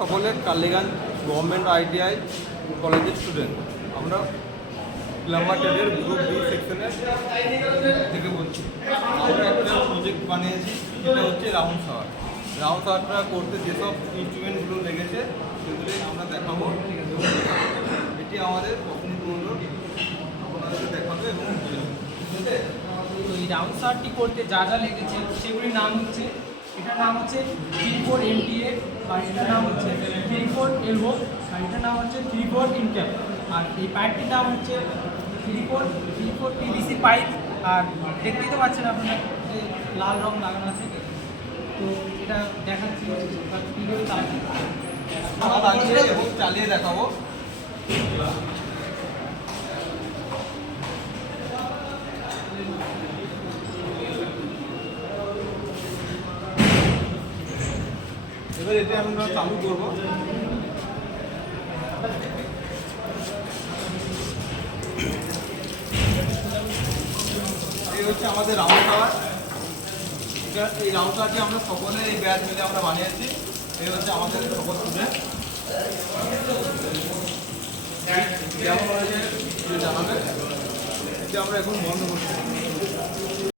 সকলে Tollygunge government ITI কলেজের student. আমরা প্লাম্বার ট্রেডের গ্রুপ বি সেকশনের থেকে বলছি। আমরা একটা প্রজেক্ট বানিয়েছি, যেটা হচ্ছে রাউন্ড শাওয়ার। রাউন্ড শাওয়ারটা করতে যেসব ইনস্ট্রুমেন্টগুলো লেগেছে সেগুলোই আমরা দেখাবো। এটি আমাদের প্রতিনিধি মণ্ডল আপনাদেরকে দেখাবে এবং তো এই রাউন্ড শাওয়ারটি করতে যা যা লেগেছে সেগুলির নাম হচ্ছে, এটার নাম হচ্ছে 3/4 MTA, আর এটার নাম হচ্ছে 3/4 এলবো, আর এটার নাম হচ্ছে 3/4 ইনক্যাপ। আর এই পাইপটির নাম হচ্ছে 3/4 PVC পাইপ। আর দেখতেই তো পাচ্ছেন আপনারা যে লাল রং লাগানো আছে। তো এটা দেখাচ্ছি কীভাবে লাগিয়ে এবং চালিয়ে দেখাবো। এবার এতে আমরা চালু করবো। এই হচ্ছে আমাদের রাউন্ড শাওয়ার। এই রাউন্ড শাওয়ারটি আমরা সকলে এই ব্যাচ মিলে আমরা বানিয়েছি। এই হচ্ছে আমাদের সকল স্টুডেন্ট। কেমন হয়েছে জানাবে। এটি আমরা এখন বন্ধ করছি।